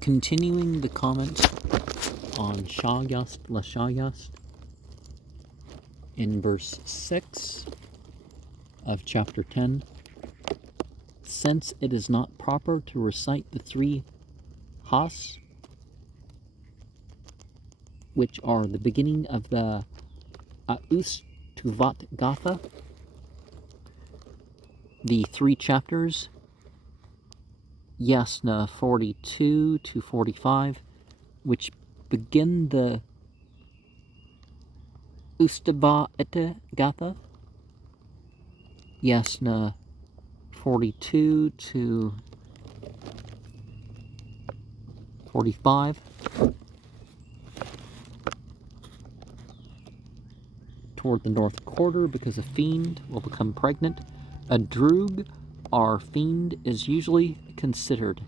Continuing the comment on Shayast La Shayast in verse 6 of chapter 10, since it is not proper to recite the three has, which are the beginning of the Austuvat Gatha, the three chapters, Yasna 42 to 45, which begin the Ustavata Gatha, Yasna 42 to 45, toward the north quarter, because a fiend will become pregnant. A droog, or fiend, is usually considered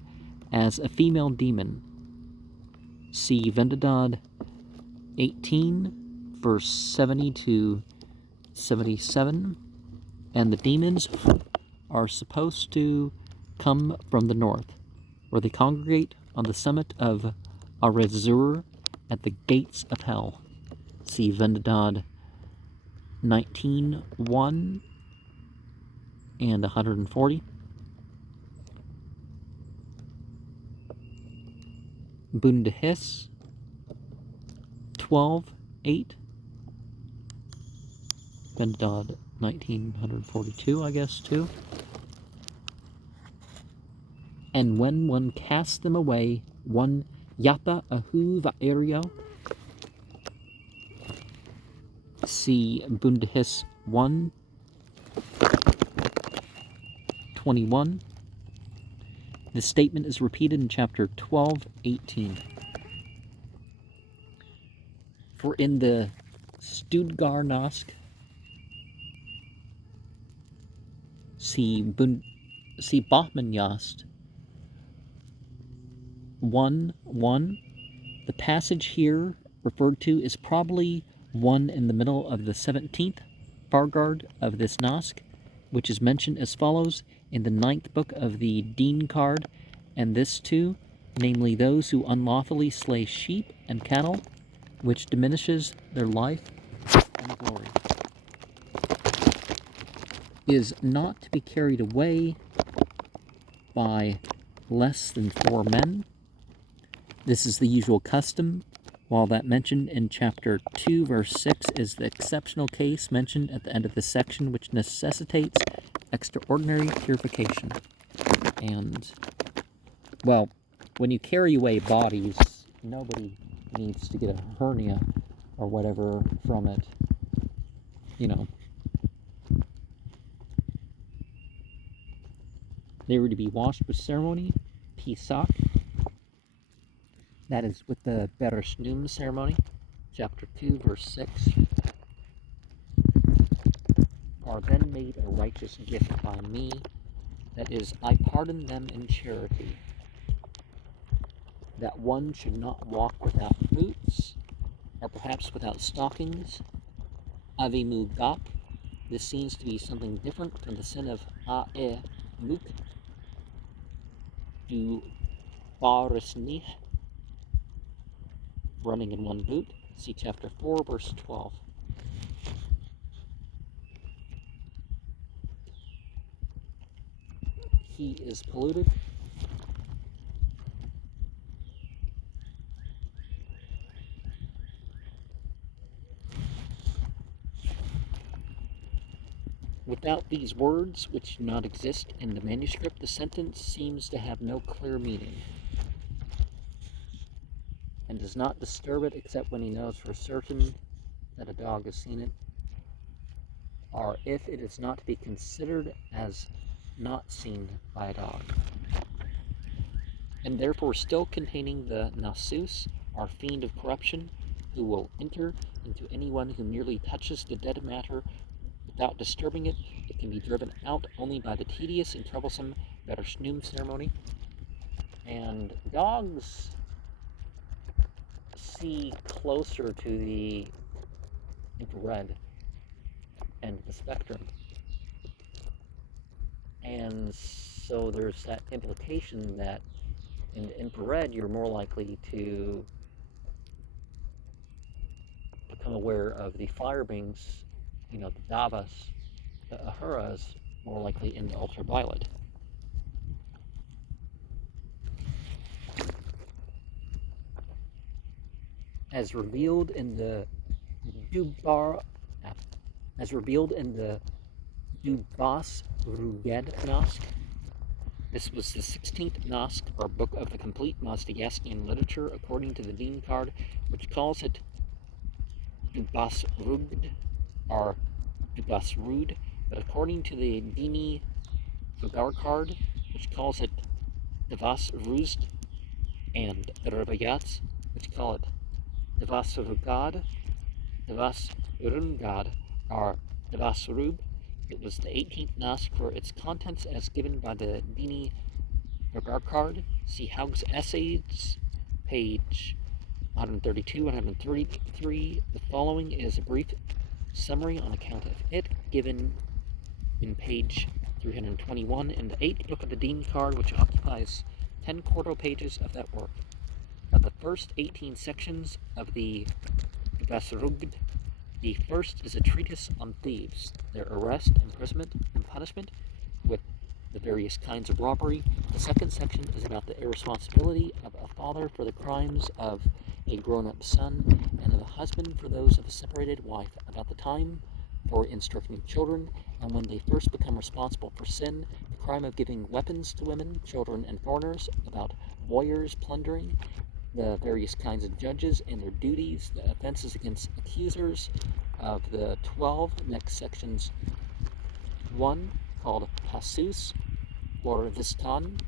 as a female demon. See Vendidad 18, verse 70 to 77. And the demons are supposed to come from the north, where they congregate on the summit of Arezur at the gates of hell. See Vendidad 19:1 and 140. Bundahis 12:8. Vendidad 1942, I guess, too. And when one casts them away, one yata ahu va'erio. See Bundahis 1:21. This statement is repeated in chapter 12:18. For in the Studgar Nask, see Bachman Yast 1:1. The passage here referred to is probably one in the middle of the 17th Fargard of this Nask, which is mentioned as follows in the 9th book of the Dean card, and this too, namely those who unlawfully slay sheep and cattle, which diminishes their life and glory, is not to be carried away by less than 4 men. This is the usual custom, while that mentioned in chapter 2, verse 6 is the exceptional case mentioned at the end of the section, which necessitates extraordinary purification. And, well, when you carry away bodies, nobody needs to get a hernia or whatever from it, you know. They were to be washed with ceremony, Pisak. That is with the Bereshnum ceremony, chapter 2, verse 6. Are then made a righteous gift by me, that is, I pardon them in charity. That one should not walk without boots, or perhaps without stockings. Avimu Gak. This seems to be something different from the sin of A'e Muk. Du Barisnih, running in one boot. See chapter 4, verse 12. He is polluted. Without these words, which do not exist in the manuscript, the sentence seems to have no clear meaning, and does not disturb it except when he knows for certain that a dog has seen it, or if it is not to be considered as not seen by a dog, and therefore still containing the Nasus, or fiend of corruption, who will enter into anyone who merely touches the dead matter without disturbing it. It can be driven out only by the tedious and troublesome Bereshnum ceremony. And dogs see closer to the infrared end of the spectrum. And so there's that implication that In infrared, you're more likely to become aware of the fire beings, the Davas, the Ahuras, more likely in the ultraviolet. As revealed in the Dubas Ruged Nask. This was the 16th Nask, or Book of the Complete Mazdayaskian Literature, according to the Dean card, which calls it Dubas Rugd, or Dubas Rud, but according to the Dini Vagar card, which calls it Devas Ruzd, and Ravayats, which call it Devas Rugad, Devas Rungad, or Devas Rub. It was the 18th Nask for its contents as given by the Dini Vagar card. See Haug's Essays, page 132, 133. The following is a brief summary on account of it, given in page 321 in the 8th book of the Dean card, which occupies 10 quarto pages of that work. Of the first 18 sections of the Vasarugd, the first is a treatise on thieves, their arrest, imprisonment, and punishment, with the various kinds of robbery. The second section is about the irresponsibility of a father for the crimes of a grown-up son, and of a husband for those of a separated wife, about the time for instructing children, and when they first become responsible for sin, the crime of giving weapons to women, children, and foreigners, about warriors plundering, the various kinds of judges and their duties, the offenses against accusers. Of the 12 next sections, one called Passus or Vistan,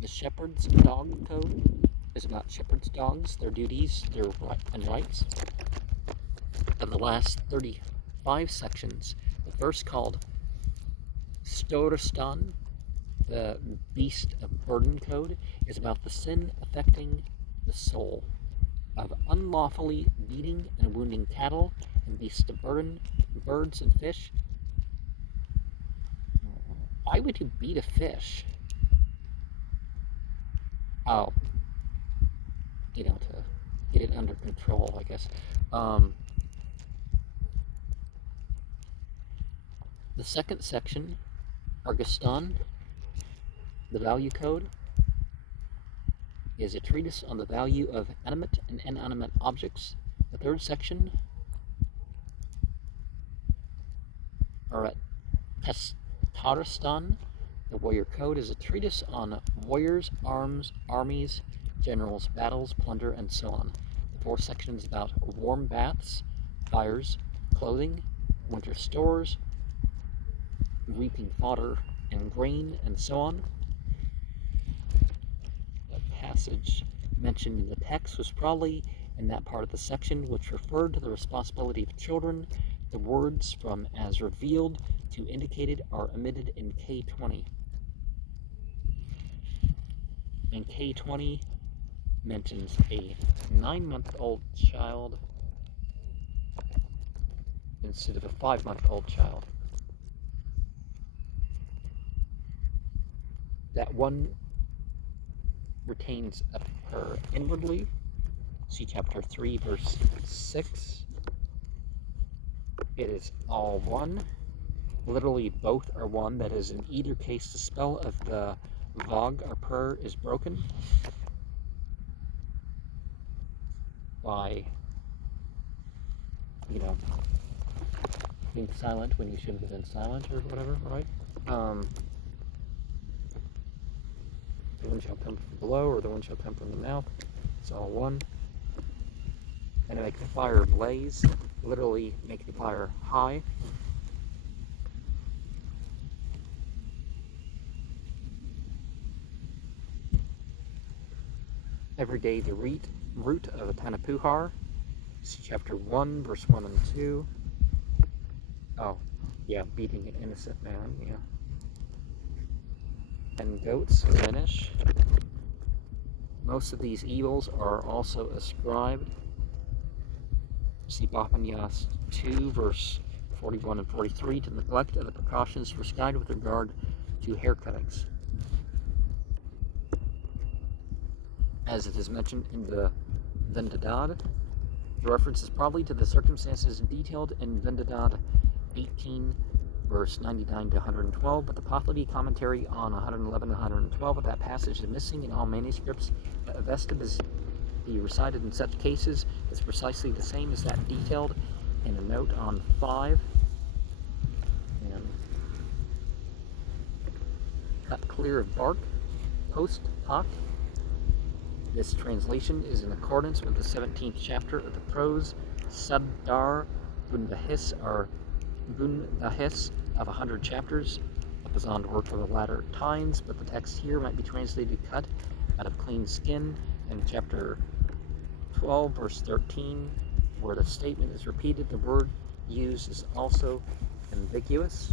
the Shepherd's Dog Code, is about shepherds' dogs, their duties, their rights. And the last 35 sections, the first called Storistan, the Beast of Burden Code, is about the sin affecting the soul, of unlawfully beating and wounding cattle and beasts of burden, birds and fish. Why would you beat a fish? Oh, to get it under control, I guess. The second section, Argistan, the value code, is a treatise on the value of animate and inanimate objects. The third section, Testaristan, the warrior code, is a treatise on warriors, arms, armies, generals, battles, plunder, and so on. The fourth section is about warm baths, fires, clothing, winter stores, reaping fodder and grain, and so on. The passage mentioned in the text was probably in that part of the section which referred to the responsibility of children. The words from as revealed to indicated are omitted in K20. And K20 mentions a 9-month-old child instead of a 5-month-old child. That one retains her inwardly. See chapter 3, verse 6. It is all one. Literally both are one. That is, in either case, the spell of the Vog or purr is broken by, being silent when you shouldn't have been silent or whatever, right? The one shall come from below, or the one shall come from the mouth. It's all one. And to make the fire blaze, literally make the fire high. Every day the root of a Tanapuhar. See chapter 1, verse 1 and 2. Oh, yeah, beating an innocent man, yeah. And goats diminish. Most of these evils are also ascribed. See Bapanyas 2, verse 41 and 43, to neglect of the precautions prescribed with regard to hair cuttings. as it is mentioned in the Vendidad. The reference is probably to the circumstances detailed in Vendidad 18, verse 99 to 112, but the Pahlavi commentary on 111 and 112 of that passage is missing in all manuscripts. The Avesta is be recited in such cases is precisely the same as that detailed in a note on 5, and cut clear of bark, post hoc. This translation is in accordance with the 17th chapter of the prose Sabdar Bundahis, or Bundahis of 100 chapters, a Pazand word for the latter times, but the text here might be translated cut out of clean skin in chapter 12, verse 13, where the statement is repeated. The word used is also ambiguous.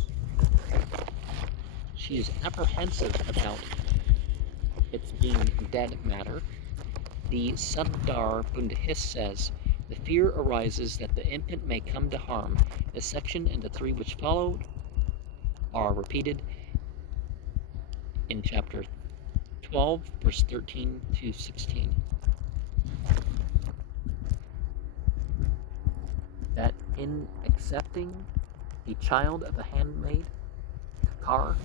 She is apprehensive about its being dead matter. The Sabdar Bundahis says, the fear arises that the infant may come to harm. The section and the 3 which followed are repeated in chapter 12, verse 13 to 16. That in accepting the child of a handmaid, kakar,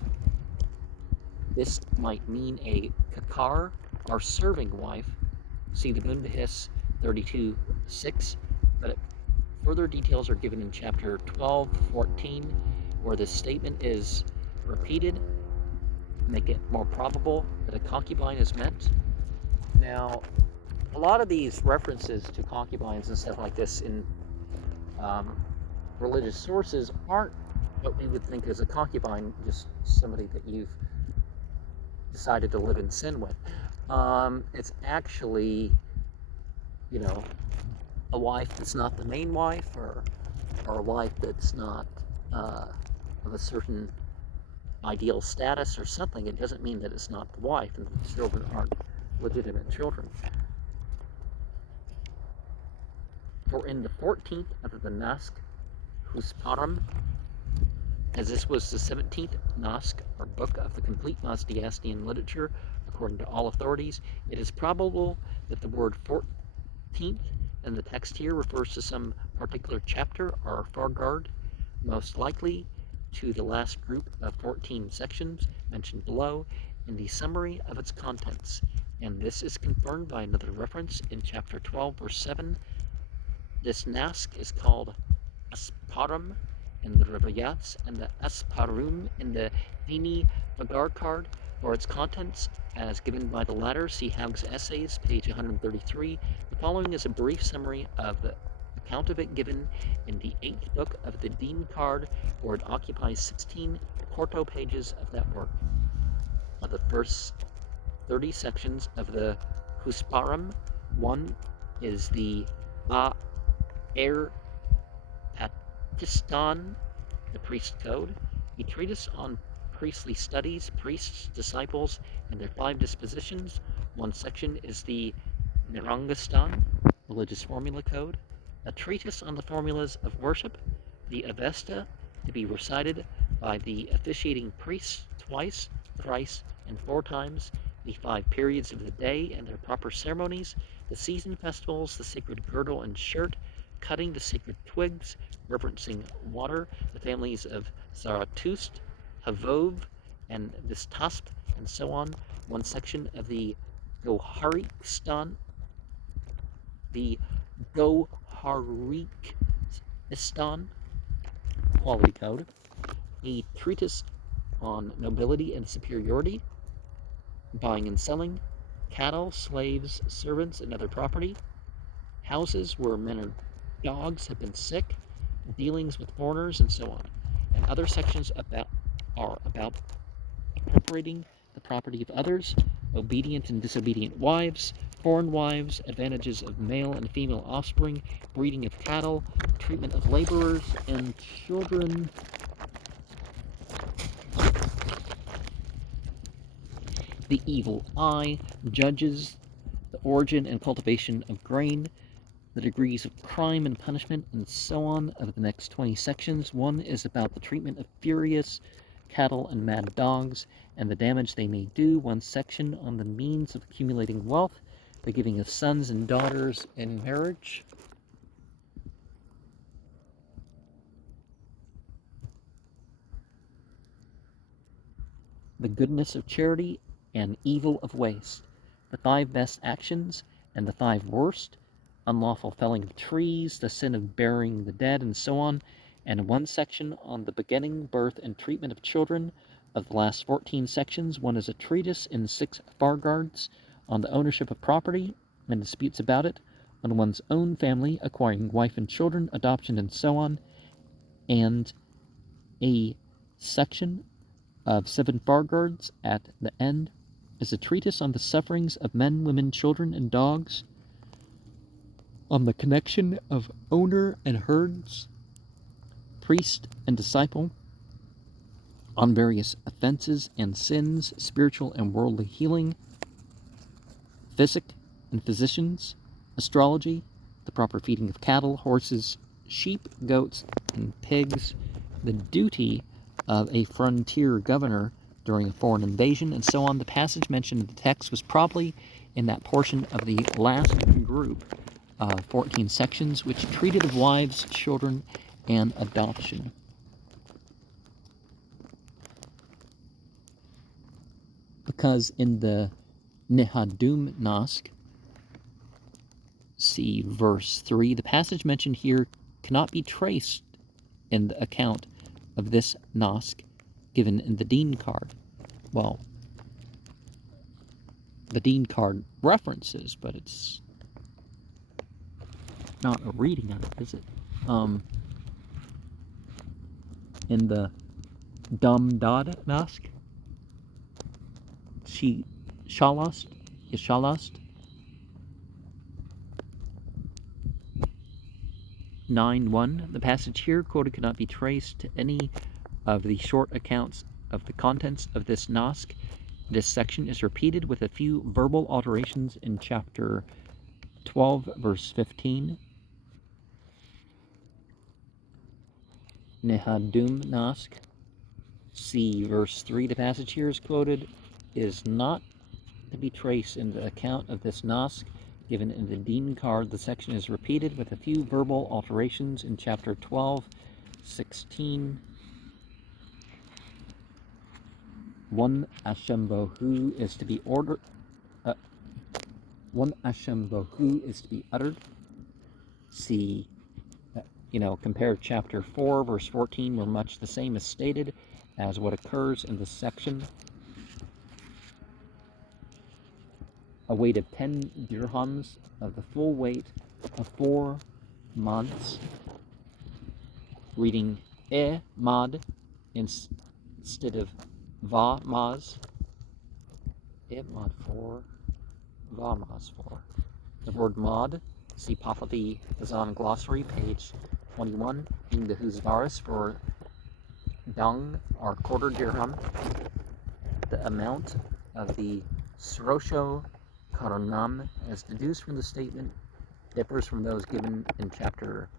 this might mean a kakar, or serving wife. See the Bundahis 32:6, but further details are given in chapter 12:14, where the statement is repeated, make it more probable that a concubine is meant. Now, a lot of these references to concubines and stuff like this in religious sources aren't what we would think as a concubine, just somebody that you've decided to live in sin with. It's actually, a wife that's not the main wife, or a wife that's not of a certain ideal status or something. It doesn't mean that it's not the wife and the children aren't legitimate children. For in the 14th of the Nask Husparam, as this was the 17th Nask, or book of the complete Mazdiastian literature, according to all authorities, it is probable that the word 14th in the text here refers to some particular chapter or fargard, most likely to the last group of 14 sections mentioned below in the summary of its contents, and this is confirmed by another reference in chapter 12, verse 7. This Nask is called Asparum in the Rivayats and the Asparum in the Dini Vagarkard. For its contents, as given by the latter, see Haug's Essays, page 133. The following is a brief summary of the account of it given in the 8th book of the Din card, where it occupies 16 quarto pages of that work. Of the first 30 sections of the Husparum, one is the Ba'er Patistan, the priest code, a treatise on priestly studies, priests, disciples, and their 5 dispositions. One section is the Nirangastan, religious formula code, a treatise on the formulas of worship, the Avesta, to be recited by the officiating priests twice, thrice, and 4 times, the 5 periods of the day and their proper ceremonies, the season festivals, the sacred girdle and shirt, cutting the sacred twigs, reverencing water, the families of Zarathustra, Havov, and Vistasp, and so on. One section of the Goharikistan, the Goharikistan quality code, a treatise on nobility and superiority, buying and selling, cattle, slaves, servants, and other property, houses where men or dogs have been sick, dealings with foreigners, and so on. And other sections are about appropriating the property of others, obedient and disobedient wives, foreign wives, advantages of male and female offspring, breeding of cattle, treatment of laborers and children, the evil eye, judges, the origin and cultivation of grain, the degrees of crime and punishment, and so on. Of the next 20 sections, one is about the treatment of furious cattle and mad dogs and the damage they may do. One section on the means of accumulating wealth, the giving of sons and daughters in marriage, the goodness of charity and evil of waste, the 5 best actions and the 5 worst, unlawful felling of trees, the sin of burying the dead, and so on, and one section on the begetting, birth, and treatment of children. Of the last 14 sections, one is a treatise in 6 fargards on the ownership of property and disputes about it, on one's own family, acquiring wife and children, adoption, and so on, and a section of 7 fargards at the end is a treatise on the sufferings of men, women, children, and dogs, on the connection of owner and herds, priest and disciple, on various offenses and sins, spiritual and worldly healing, physic and physicians, astrology, the proper feeding of cattle, horses, sheep, goats, and pigs, the duty of a frontier governor during a foreign invasion, and so on. The passage mentioned in the text was probably in that portion of the last group, 14 sections, which treated of wives, children, and adoption. Because in the Nehadum Nask, see verse 3, the passage mentioned here cannot be traced in the account of this Nask given in the Dean card. Well, the Dean card references, but it's not a reading of it, is it? In the Dum Dad Nask, Shayast La Shayast 9:1. The passage here quoted cannot be traced to any of the short accounts of the contents of this Nask. This section is repeated with a few verbal alterations in chapter 12, verse 15. Nehadum Nask. See verse 3. The passage here is quoted is not to be traced in the account of this Nask given in the Dean card. The section is repeated with a few verbal alterations in chapter 12, 16. One Ashembohu is to be ordered. One Ashembohu is to be uttered. See, compare chapter 4, verse 14, where much the same is stated as what occurs in this section. A weight of 10 dirhams of the full weight of 4 months. Reading mad instead of maz. Mad 4, maz 4. The word mad, see Pahlavi Azan Glossary, page 21, in the Huzvaris for dung or quarter dirham. The amount of the Srosho Karanam, as deduced from the statement, differs from those given in chapter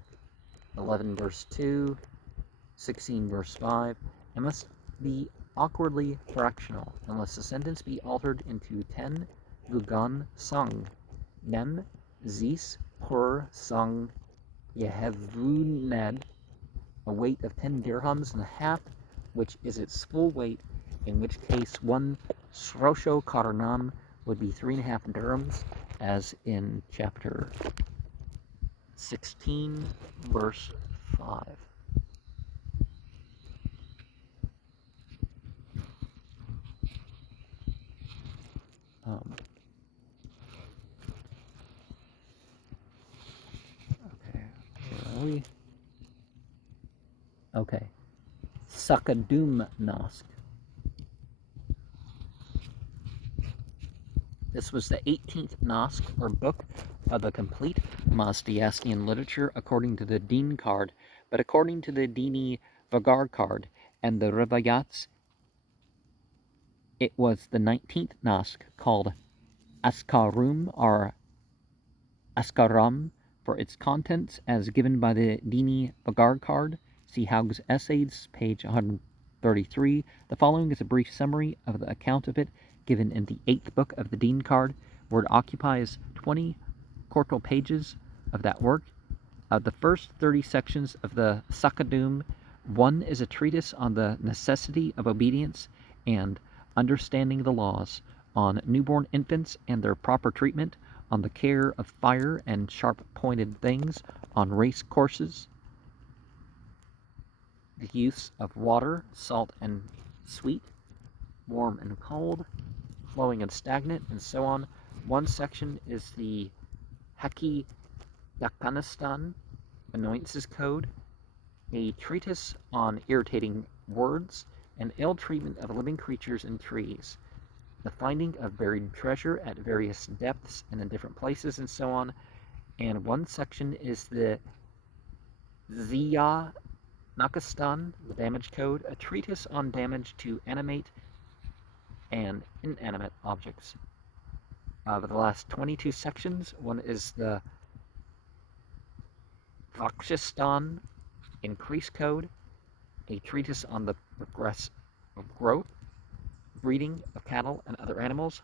11, verse 2, 16, verse 5, and must be awkwardly fractional, unless the sentence be altered into 10 Gugan Sung, Nem Zis Pur Sung Yehevuned, a weight of 10 dirhams and a half, which is its full weight, in which case 1 Srosho Karanam would be 3.5 dirhams, as in chapter 16, verse 5. Okay, where are we? Okay. Sakadum Nask. This was the 18th Nask, or book, of the complete Mazdiastian literature according to the Dean card, but according to the Dini Vagar card and the Rivayats, it was the 19th Nask, called Askarum or Askaram, for its contents as given by the Dini Vagar card. See Haug's Essays, page 133. The following is a brief summary of the account of it given in the 8th book of the Dean card, word occupies 20 quartal pages of that work. Of the first 30 sections of the Sakadum, one is a treatise on the necessity of obedience and understanding the laws, on newborn infants and their proper treatment, on the care of fire and sharp-pointed things, on race courses, the use of water, salt and sweet, warm and cold, flowing and stagnant, and so on. One section is the Haki Dakanistan Annoyances Code, a treatise on irritating words and ill treatment of living creatures and trees, the finding of buried treasure at various depths and in different places, and so on. And one section is the Ziya Nakastan, the Damage Code, a treatise on damage to animate and inanimate objects. Of the last 22 sections, one is the Vakshistan Increase Code, a treatise on the progress of growth, breeding of cattle and other animals,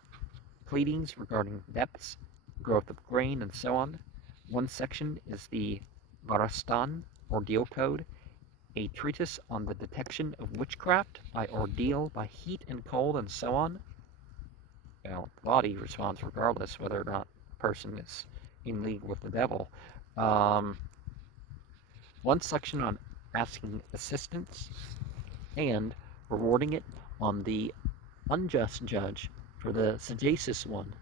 pleadings regarding depths, growth of grain, and so on. One section is the Varastan Ordeal Code, a treatise on the detection of witchcraft by ordeal, by heat and cold, and so on. Well, the body responds regardless whether or not a person is in league with the devil. One section on asking assistance and rewarding it on the unjust judge for the sagacious one,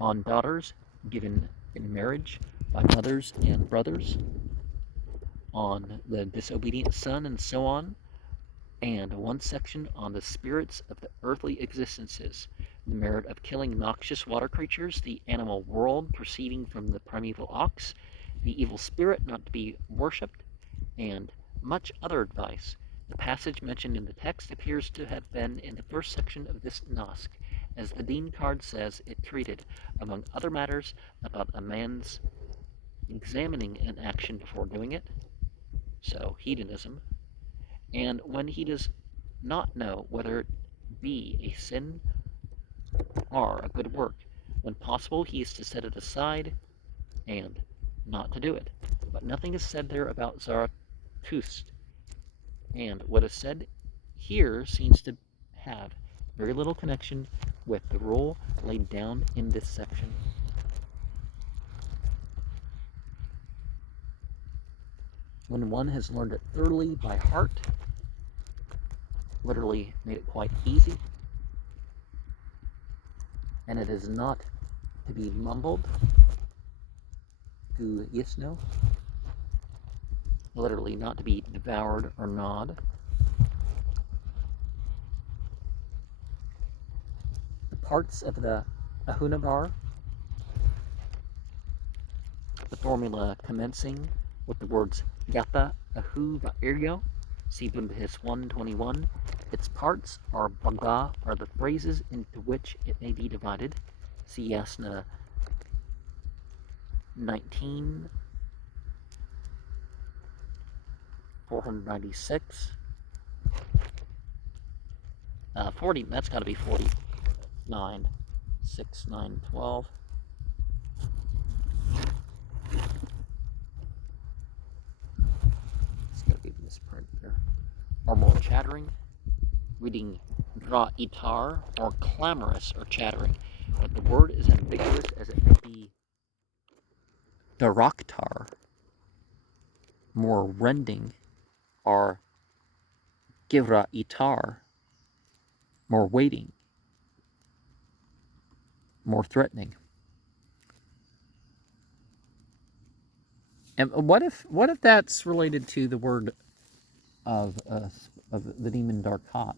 on daughters given in marriage by mothers and brothers, on the disobedient son, and so on. And one section on the spirits of the earthly existences, the merit of killing noxious water creatures, the animal world proceeding from the primeval ox, the evil spirit not to be worshipped, and much other advice. The passage mentioned in the text appears to have been in the first section of this Nosk. As the Dean card says, it treated, among other matters, about a man's examining an action before doing it, so hedonism, and when he does not know whether it be a sin or a good work. When possible, he is to set it aside and not to do it. But nothing is said there about Zarathustra, and what is said here seems to have very little connection with the rule laid down in this section. When one has learned it thoroughly by heart, literally made it quite easy, and it is not to be mumbled, to yes, no, literally not to be devoured or gnawed. The parts of the Ahunavar, the formula commencing with the words Yata Ahu Va'iryo, see Buddhist 121. Its parts are Baga, are the phrases into which it may be divided. See Yasna 19, 496. 40, that's got to be 49, 6, 9, 12. It's got to be misprint there. Or more chattering. Reading dra itar, or clamorous or chattering, but the word is ambiguous as it may be daraktar, more rending, or givra itar, more weighting, more threatening. And what if that's related to the word of the demon Darkat?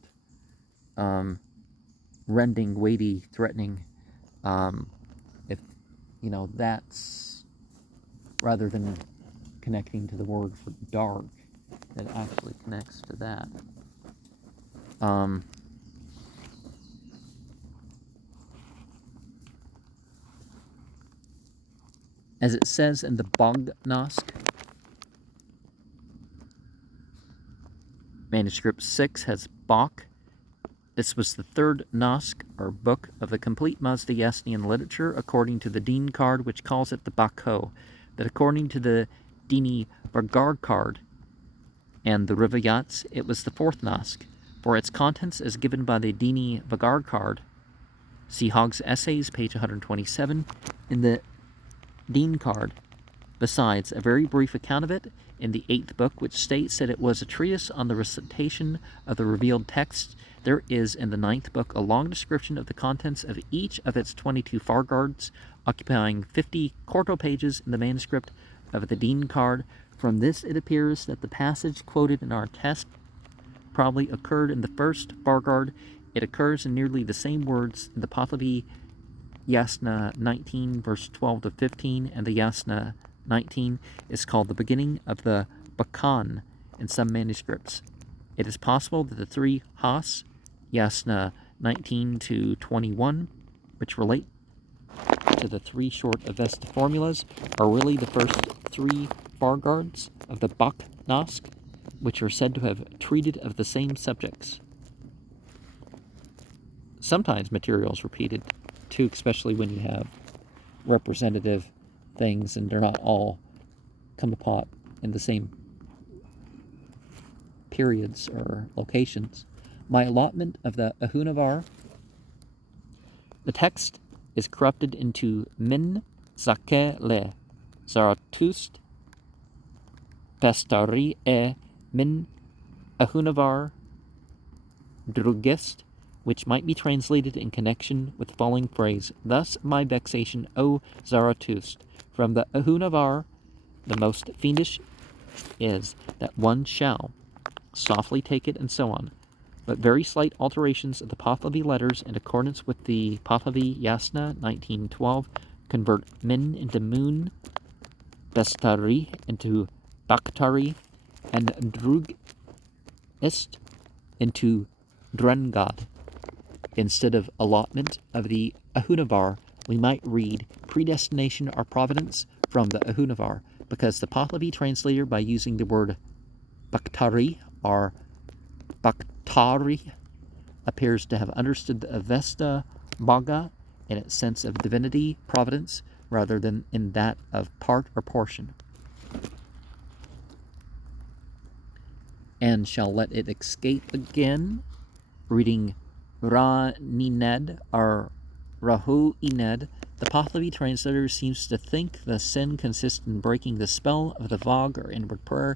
Rending, weighty, threatening. If that's rather than connecting to the word for dark, it actually connects to that. As it says in the Bognosk, manuscript 6 has Bach This was the third Nask, or book, of the complete Mazdayasnian literature, according to the Din card, which calls it the Bako, but according to the Dini Vargar card and the Rivayats, it was the fourth Nask, for its contents as given by the Dini Vargar card. See Hogg's Essays, page 127, in the Din card. Besides, a very brief account of it in the 8th book, which states that it was a treatise on the recitation of the revealed texts. There is in the 9th book a long description of the contents of each of its 22 fargards, occupying 50 quarto pages in the manuscript of the Din card. From this it appears that the passage quoted in our test probably occurred in the first fargard. It occurs in nearly the same words in the Pahlavi Yasna 19, verse 12 to 15, and the Yasna 19 is called the beginning of the Bakan in some manuscripts. It is possible that the three Has, Yasna 19 to 21, which relate to the three short Avesta formulas, are really the first three fargards of the Bak Nask, which are said to have treated of the same subjects. Sometimes material is repeated, too, especially when you have representative things and they're not all come apart in the same periods or locations. My allotment of the Ahunavar. The text is corrupted into Min Zake Le Zarathust Pestari e Min Ahunavar Drugist, which might be translated in connection with the following phrase: Thus my vexation, O Zarathust, from the Ahunavar, the most fiendish, is that one shall softly take it, and so on. But very slight alterations of the Pahlavi letters in accordance with the Pahlavi Yasna 1912 convert Min into Moon, Bestari into Bakhtari, and Drugist into Drengad. Instead of allotment of the Ahunavar, we might read predestination or providence from the Ahunavar, because the Pahlavi translator, by using the word Bakhtari or Bakhtari, appears to have understood the Avesta Bhaga in its sense of divinity, providence, rather than in that of part or portion. And shall let it escape again, reading Ra-Nined or Rahu-Ined, the Pahlavi translator seems to think the sin consists in breaking the spell of the Vag or inward prayer.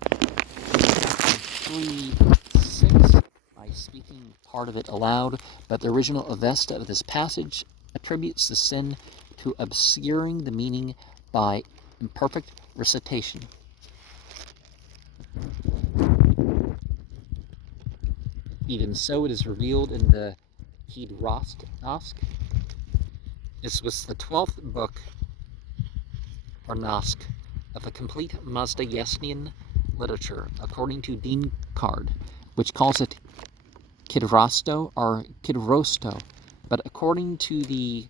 3:6 by speaking part of it aloud, but the original Avesta of this passage attributes the sin to obscuring the meaning by imperfect recitation. Even so, it is revealed in the Hidrost Nask. This was the 12th book, or Nask, of the complete Mazdayasnian literature, according to Din card, which calls it Kidrosto or Kidrosto, but according to the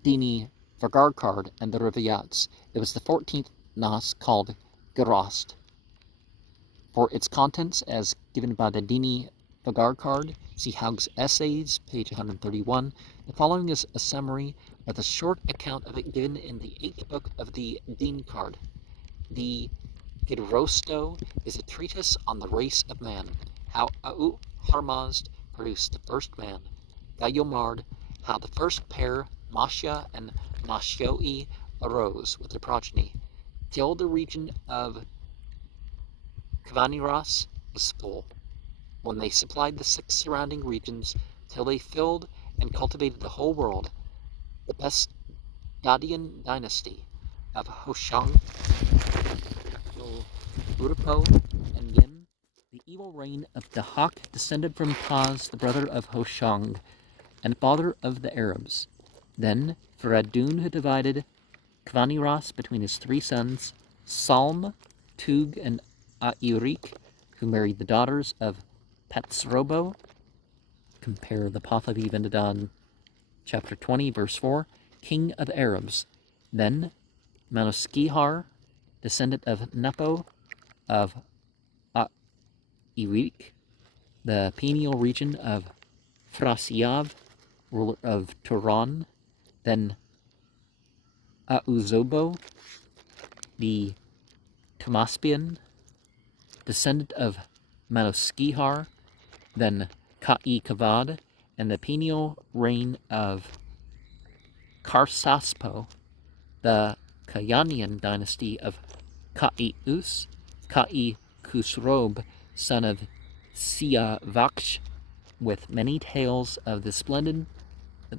Dini Vargar card and the Rivayats, it was the 14th Nas called Gerost. For its contents, as given by the Dini Vargar card, see Haug's Essays, page 131. The following is a summary of the short account of it given in the 8th book of the Din card. The Kidrosto is a treatise on the race of man, how Au Harmazd produced the first man, Gayomard, how the first pair, Masha and Mashoi, arose with their progeny, till the region of Kvaniras was full, when they supplied the 6 surrounding regions, till they filled and cultivated the whole world. The Pestadian dynasty of Hoshang, Urpo, and Yim, the evil reign of Dahak, descended from Paz, the brother of Hoshang, and father of the Arabs. Then Faradun had divided Kvaniras between his 3 sons, Salm, Tug, and Airik, who married the daughters of Patsrobo. Compare the Pahlavi Vendadan, chapter 20, verse 4, king of the Arabs. Then Manuskihar, descendant of Nepo, of Airik, the pineal region of Frasiav, ruler of Turan, then Auzobo, the Tomaspian, descendant of Manoskihar, then Ka'i Kavad, and the pineal reign of Karsaspo, the Kayanian dynasty of Ka'i-Us, Ka'i-Khusrob, son of Siavaksh, with many tales of the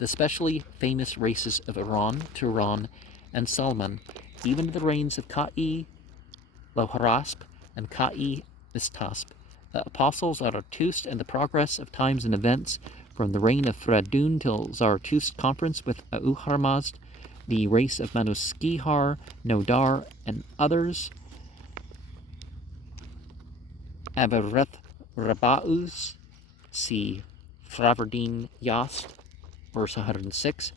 specially famous races of Iran, Turan, and Salman, even the reigns of Ka'i Loharasp and Ka'i Istasp, the apostles Zarathustra, and the progress of times and events from the reign of Fradun till Zarathustra's conference with Auharmazd, the race of Manuskihar, Nodar, and others, Avareth Rabauz, see Fravardin Yast, verse 106,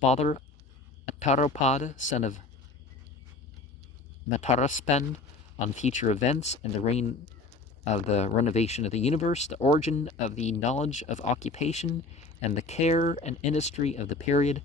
Father Ataropad, son of Mataraspend, on future events and the reign of the renovation of the universe, the origin of the knowledge of occupation, and the care and industry of the period,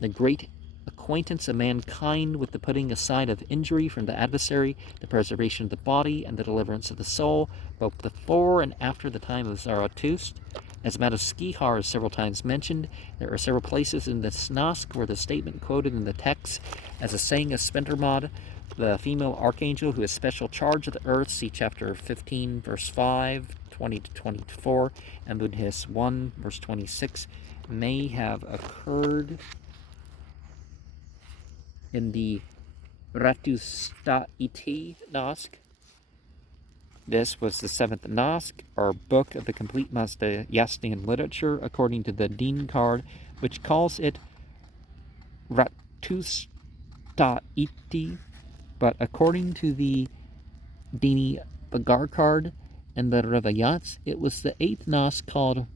the great acquaintance of mankind with the putting aside of injury from the adversary, the preservation of the body, and the deliverance of the soul, both before and after the time of Zarathustra. As Madaskihar is several times mentioned, there are several places in the Snask where the statement quoted in the text as a saying of Spendermod, the female archangel who has special charge of the earth, see chapter 15, verse 5, 20 to 24, and Buddhist 1, verse 26, may have occurred in the Ratustaiti Nask. This was the seventh Nask, or book of the complete Mazdayastian literature, according to the Deen card, which calls it Ratustaiti, but according to the Dini Bagar card and the Revayats, it was the eighth Nask called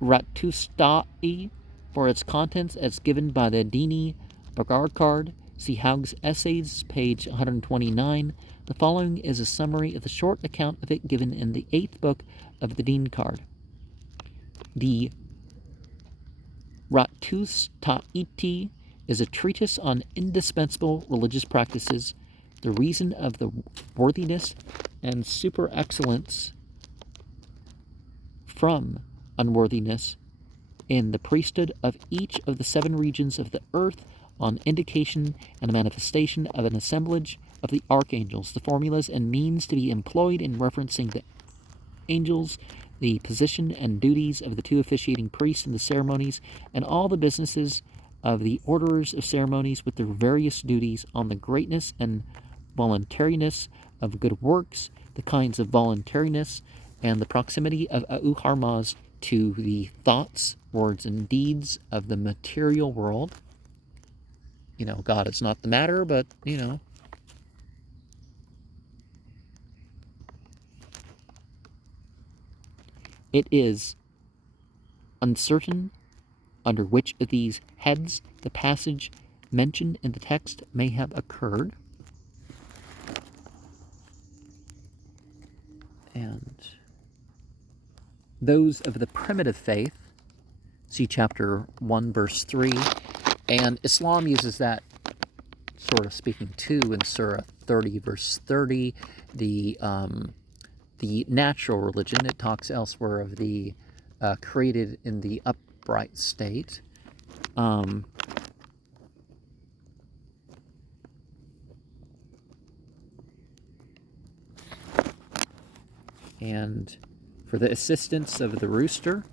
Ratustai for its contents as given by the Dini Bagar card. See Haug's Essays, page 129. The following is a summary of the short account of it given in the eighth book of the Deen card. The Ratustaiti is a treatise on indispensable religious practices, the reason of the worthiness and super excellence from unworthiness in the priesthood of each of the seven regions of the earth, on indication and manifestation of an assemblage of the archangels, the formulas and means to be employed in referencing the angels, the position and duties of the two officiating priests in the ceremonies, and all the businesses of the orderers of ceremonies with their various duties, on the greatness and voluntariness of good works, the kinds of voluntariness, and the proximity of Auharmaz to the thoughts, words, and deeds of the material world. God is not the matter, but, it is uncertain under which of these heads the passage mentioned in the text may have occurred. And those of the primitive faith, see chapter 1, verse 3, and Islam uses that sort of speaking too in Surah 30, verse 30, the natural religion. It talks elsewhere of the created in the upright state. And for the assistance of the rooster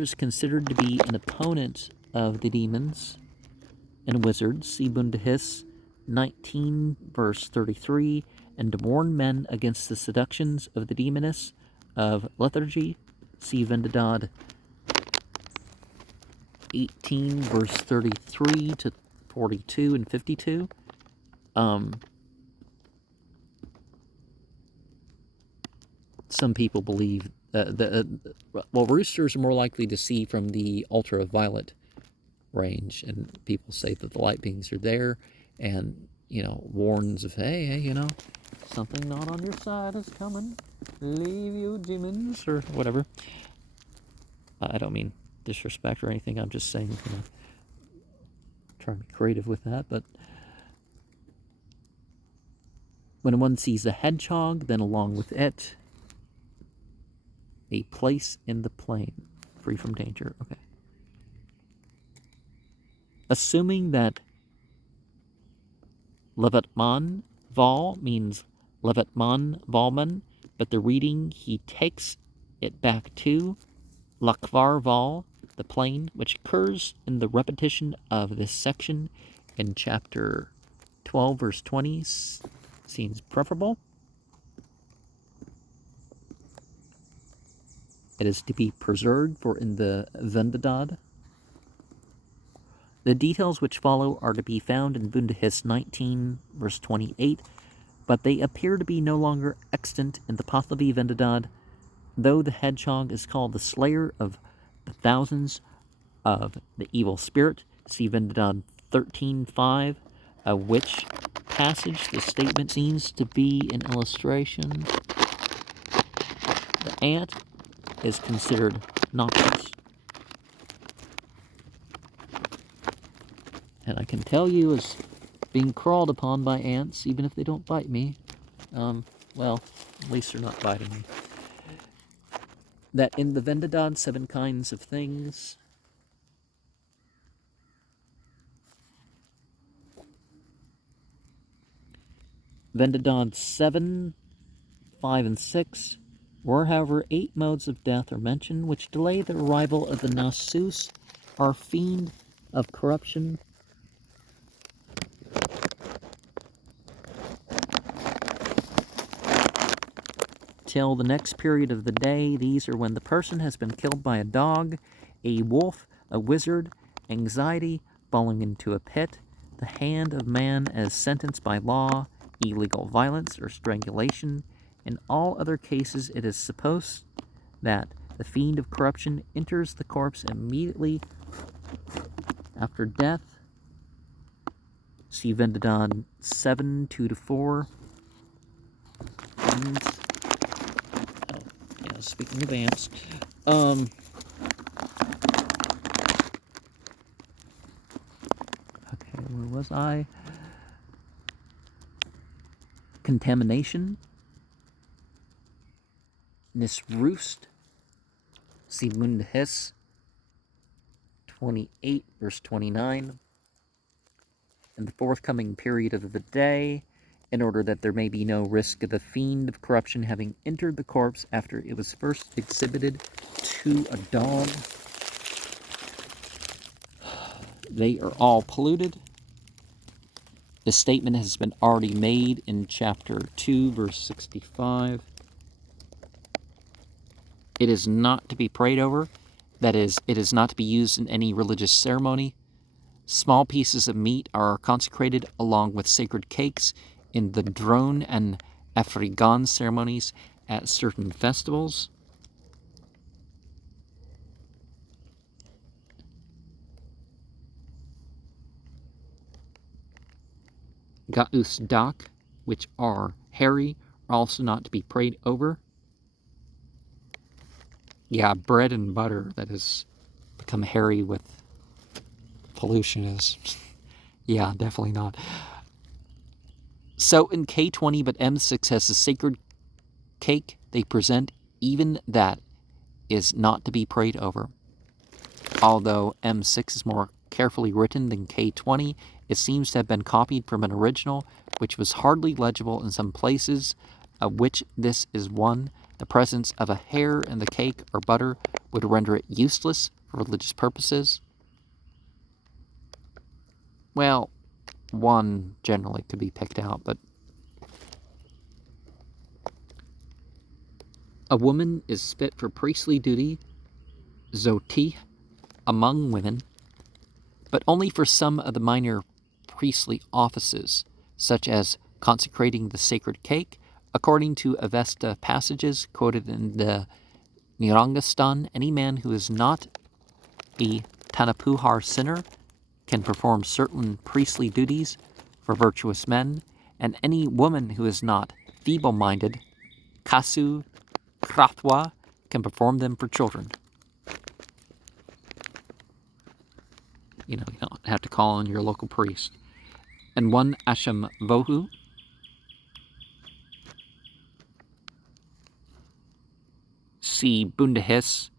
is considered to be an opponent of the demons and wizards, see Bundahis 19, verse 33, and to warn men against the seductions of the demoness of lethargy, see Vendadad 18, verse 33 to 42 and 52. Some people believe roosters are more likely to see from the ultraviolet range, and people say that the light beings are there, and warns of, hey, something not on your side is coming. Leave you demons, or whatever. I don't mean disrespect or anything. I'm just saying, trying to be creative with that. But when one sees a hedgehog, then along with it, a place in the plain, free from danger. Okay. Assuming that Levatman Val means Levatman Valman, but the reading he takes it back to Lakvar Val, the plain, which occurs in the repetition of this section in chapter 12, verse 20, seems preferable. It is to be preserved, for in the Vendadad. The details which follow are to be found in Bundahis 19, verse 28, but they appear to be no longer extant in the Pahlavi Vendadad, though the hedgehog is called the slayer of the thousands of the evil spirit. See Vendadad 13:5, of which passage the statement seems to be an illustration. The ant is considered noxious. And I can tell you, as being crawled upon by ants, even if they don't bite me, well, at least they're not biting me, that in the Vendadad 7 kinds of things, Vendadad 7, 5, and 6, where, however, 8 modes of death are mentioned, which delay the arrival of the Nasus, are fiend of corruption, till the next period of the day. These are when the person has been killed by a dog, a wolf, a wizard, anxiety, falling into a pit, the hand of man as sentenced by law, illegal violence or strangulation. In all other cases, it is supposed that the fiend of corruption enters the corpse immediately after death. See Vendadad 7, 2-4. And speaking of ants, okay, where was I? Contamination. Nisroost. See Mundahis 28, verse 29. In the forthcoming period of the day, in order that there may be no risk of the fiend of corruption having entered the corpse after it was first exhibited to a dog. They are all polluted. The statement has been already made in chapter 2, verse 65. It is not to be prayed over. That is, it is not to be used in any religious ceremony. Small pieces of meat are consecrated along with sacred cakes in the drone and Afrigan ceremonies at certain festivals. Gaus dak, which are hairy, are also not to be prayed over. Yeah, bread and butter that has become hairy with pollution is, yeah, definitely not. So in K20, but M6 has a sacred cake they present, even that is not to be prayed over. Although M6 is more carefully written than K20, it seems to have been copied from an original, which was hardly legible in some places, of which this is one. The presence of a hair in the cake or butter would render it useless for religious purposes. Well, one generally could be picked out, but a woman is fit for priestly duty, zoti, among women, but only for some of the minor priestly offices, such as consecrating the sacred cake. According to Avesta passages quoted in the Nirangastan, any man who is not a Tanapuhar sinner can perform certain priestly duties for virtuous men, and any woman who is not feeble-minded, kasu, krathwa, can perform them for children. You don't have to call on your local priest. And one asham vohu, see Bundahis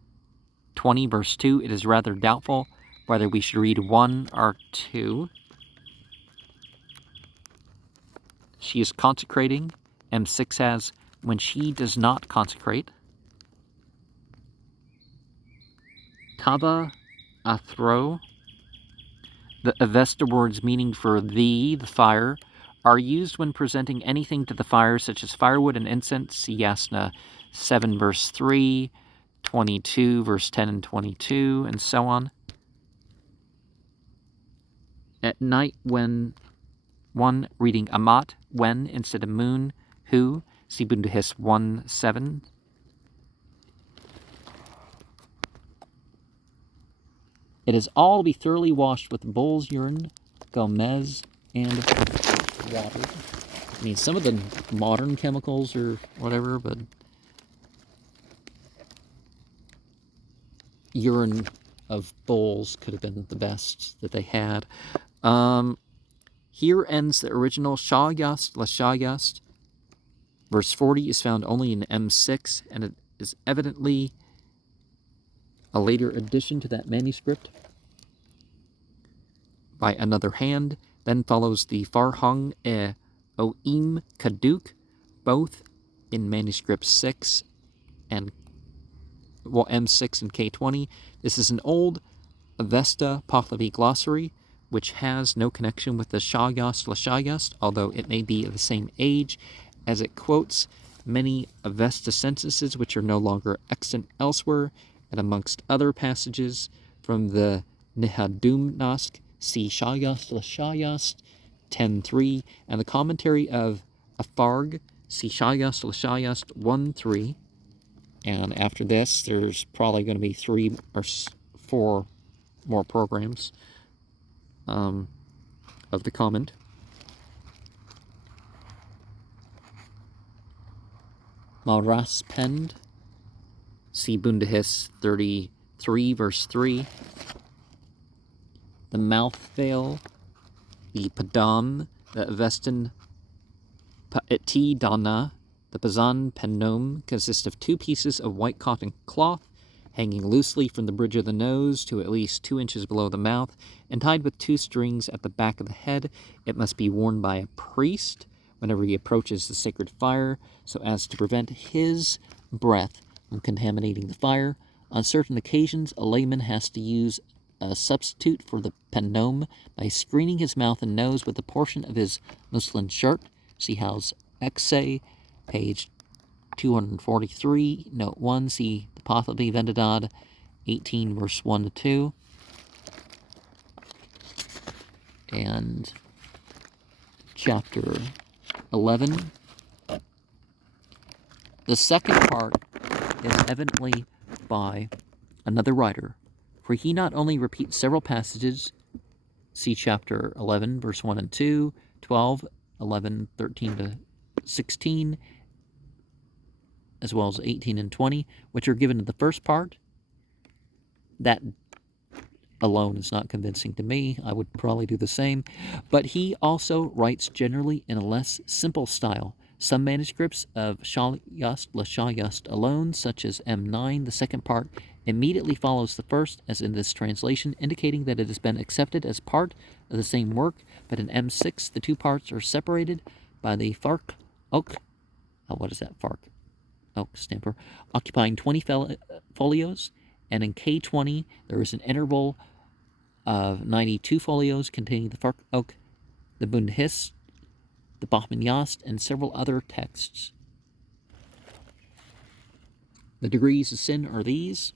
20 verse 2. It is rather doubtful whether we should read 1 or 2. She is consecrating. M6 has when she does not consecrate. Tava athro. The Avesta words meaning for the fire, are used when presenting anything to the fire, such as firewood and incense. See Yasna 7 verse 3, 22 verse 10 and 22, and so on. At night, when one reading amat, when instead of moon, who, see Bundahis 1 7. It is all to be thoroughly washed with bull's urine, gomez, and water. I mean, some of the modern chemicals or whatever, but urine of bulls could have been the best that they had. Here ends the original Shayast La Shayast. Verse 40 is found only in M6, and it is evidently a later addition to that manuscript by another hand. Then follows the Farhang Oim Kaduk, both in manuscript 6 and M6 and K20. This is an old Avesta Pahlavi glossary, which has no connection with the Shayast La Shayast, although it may be of the same age, as it quotes many Avesta sentences which are no longer extant elsewhere, and amongst other passages from the Nihadum Nask, see Shayast La Shayast 10.3, and the commentary of Afarg, see Shayast La Shayast 1.3. And after this, there's probably going to be 3 or 4 more programs of the comment. Malras Pend, see Bundahis 33 verse 3. The mouth veil, the padam, the Avestan Paeti Dana, the Pazan Penom consist of 2 pieces of white cotton cloth hanging loosely from the bridge of the nose to at least 2 inches below the mouth, and tied with 2 strings at the back of the head. It must be worn by a priest whenever he approaches the sacred fire, so as to prevent his breath from contaminating the fire. On certain occasions, a layman has to use a substitute for the penom by screening his mouth and nose with a portion of his muslin shirt. See House Exe, page 243, note 1. See the Pahlavi Vendadad 18, verse 1 to 2. And chapter 11. The second part is evidently by another writer, for he not only repeats several passages, see chapter 11, verse 1 and 2, 12, 11, 13 to 16, as well as 18 and 20, which are given in the first part. That alone is not convincing to me. I would probably do the same. But he also writes generally in a less simple style. Some manuscripts of Shayast La Shayast alone, such as M9, the second part, immediately follows the first, as in this translation, indicating that it has been accepted as part of the same work, but in M6 the 2 parts are separated by the Fark Oak. What is that? Fark Oak stamper, occupying 20 folios, and in K20 there is an interval of 92 folios containing the Fark Oak, the Bundahis, the Bahmanyast, and several other texts. The degrees of sin are these.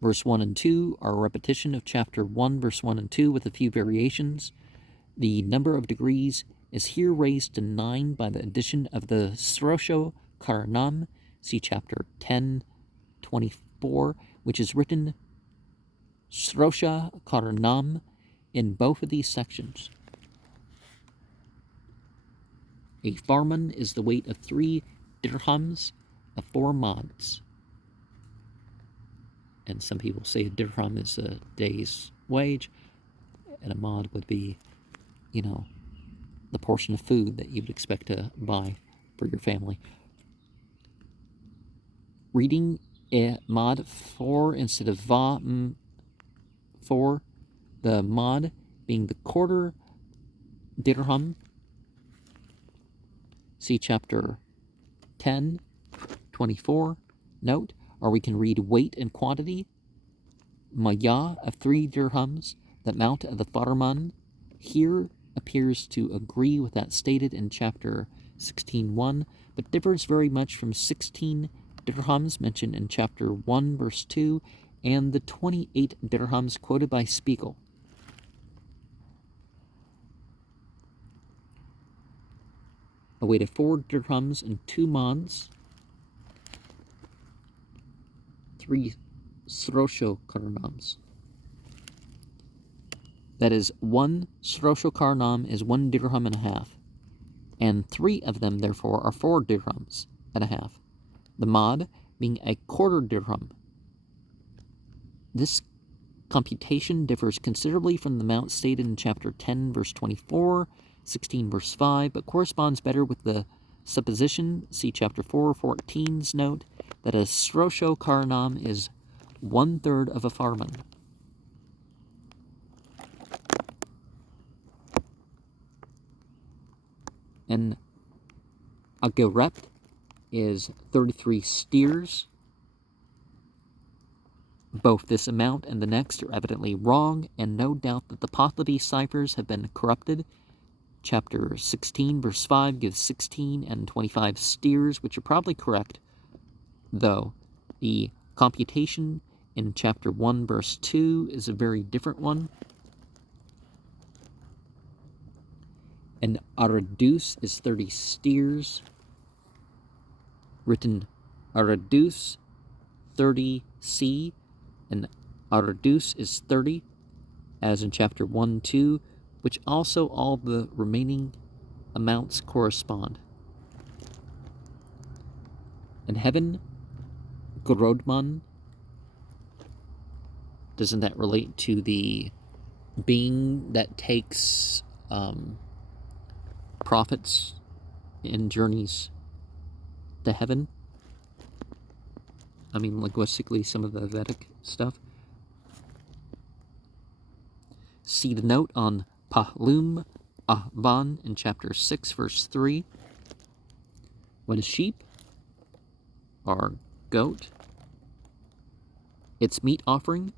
Verse 1 and 2 are a repetition of chapter 1, verse 1 and 2 with a few variations. The number of degrees is here raised to 9 by the addition of the Srosho Karanam, see chapter 10, 24, which is written Srosha Karanam in both of these sections. A farman is the weight of 3 dirhams of 4 mods. And some people say a dirham is a day's wage, and a mod would be, the portion of food that you would expect to buy for your family. Reading a mod 4 instead of va 4, the mod being the quarter dirham. See chapter 10, 24. Note, or we can read weight and quantity. Maya of 3 dirhams, the amount of the farman, here appears to agree with that stated in chapter 16:1, but differs very much from 16 dirhams mentioned in chapter 1, verse 2, and the 28 dirhams quoted by Spiegel. A weight of 4 dirhams and 2 mods, 3 srosho karnams. That is, 1 srosho karnam is 1 dirham and a half, and 3 of them, therefore, are 4 dirhams and a half. The mod being a quarter dirham. This computation differs considerably from the amount stated in chapter 10, verse 24, 16, verse 5, but corresponds better with the supposition, see chapter 4, 14's note, that a srosho karnam is 1/3 of a farman. And a gerept is 33 steers. Both this amount and the next are evidently wrong, and no doubt that the Pahlavi ciphers have been corrupted. Chapter 16, verse 5 gives 16 and 25 steers, which are probably correct, though the computation in chapter 1, verse 2 is a very different one. And aradus is 30 steers, written aradus 30c, and aradus is 30, as in chapter 1, 2, which also all the remaining amounts correspond. In heaven, Grodman, doesn't that relate to the being that takes prophets in journeys to heaven? I mean, linguistically, some of the Vedic stuff. See the note on Pahlum Ahvan in chapter 6, verse 3. When a sheep or goat, its meat offering,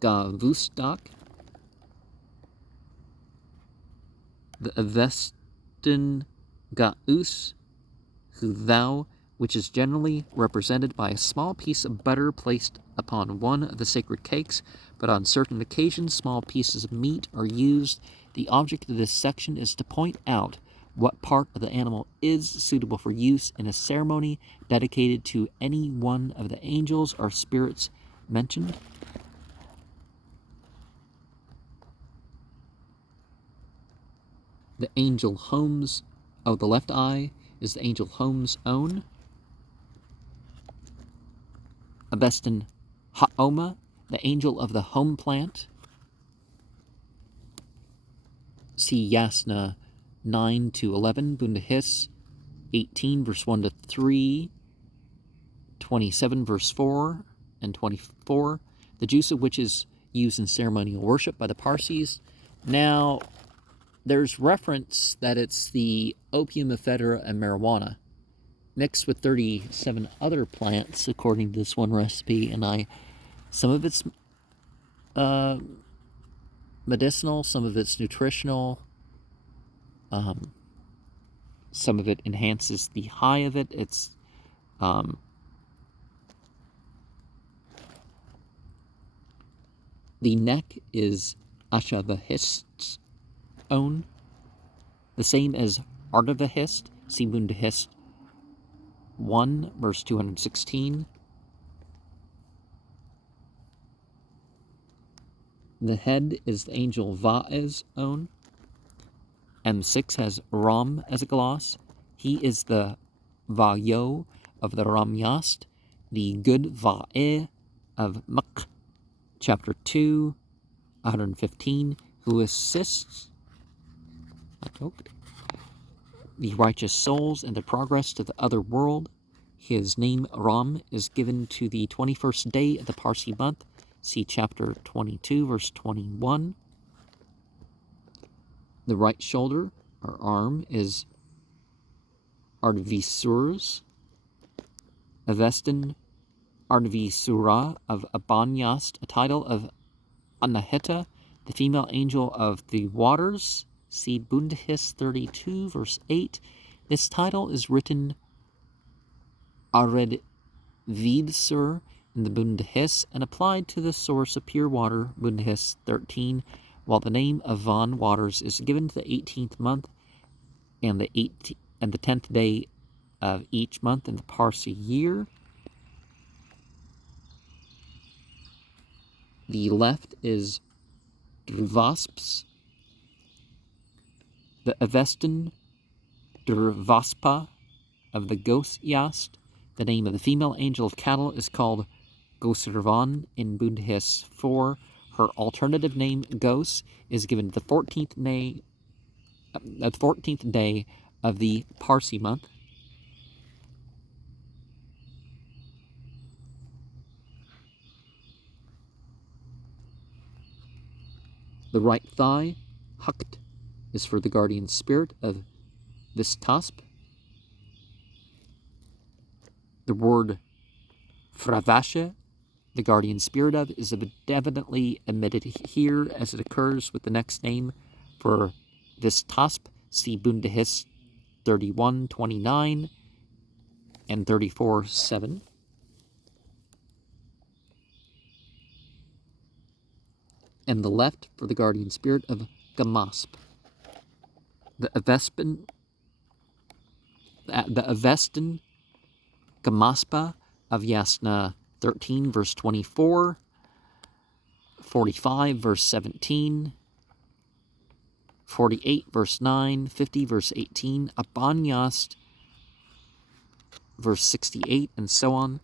gavustak, the Avestin gaus, who thou, which is generally represented by a small piece of butter placed upon one of the sacred cakes, but on certain occasions small pieces of meat are used. The object of this section is to point out what part of the animal is suitable for use in a ceremony dedicated to any one of the angels or spirits mentioned. The angel Home's, the left eye is the angel Home's own. Abestin Haoma, the angel of the home plant. See Yasna 9 to 11, Bundahis 18, verse 1 to 3, 27, verse 4, and 24. The juice of which is used in ceremonial worship by the Parsis. Now, there's reference that it's the opium ephedra and marijuana mixed with 37 other plants, according to this one recipe, and some of it's medicinal, some of it's nutritional, some of it enhances the high of it. It's the neck is Ashavahist's own, the same as Ardavahist, see Bundahist 1, verse 216. The head is the angel Va''s own. M6 has Ram as a gloss. He is the Va'yo of the Ramyast, the good Va'e of Mak, chapter 2, 115, who assists the righteous souls in the progress to the other world. His name, Ram, is given to the 21st day of the Parsi month. See chapter 22, verse 21. The right shoulder, or arm, is Ardvisurs, Avestan Ardvisura of Abanyast, a title of Anahita, the female angel of the waters. See Bundhis 32, verse 8. This title is written Ared Vidsur in the Bundhis and applied to the source of pure water, Bundhis 13, while the name of Van waters is given to the 18th month and the 10th day of each month in the Parsi year. The left is Drvasps, the Avestan Drvaspa of the Gosyast. The name of the female angel of cattle is called Gosirvan in Bundhis 4. Her alternative name, Gos, is given the 14th day of the Parsi month. The right thigh, Hukt, is for the guardian spirit of Vistasp. The word Fravasha, the guardian spirit of, is evidently omitted here as it occurs with the next name for Vistasp. See Bundhis 31:29 and 34:7. And the left for the guardian spirit of Gamasp. The Avestan Gamaspa of Yasna 13, verse 24, 45, verse 17, 48, verse 9, 50, verse 18, Abanyast, verse 68, and so on.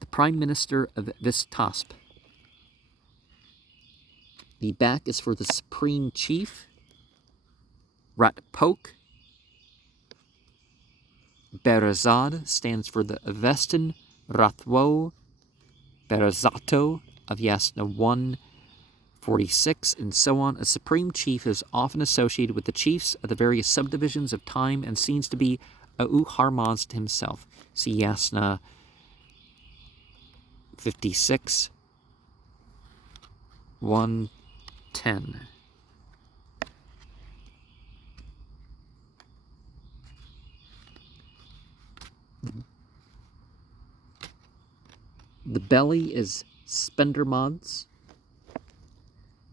The Prime Minister of Vistasp. The back is for the Supreme Chief, Ratpok. Berazad stands for the Avestan Rathwo Berazato of Yasna 1:46, and so on. A supreme chief is often associated with the chiefs of the various subdivisions of time and seems to be Au Harmazd himself. See Yasna 56, 1:10. The belly is Spendermods,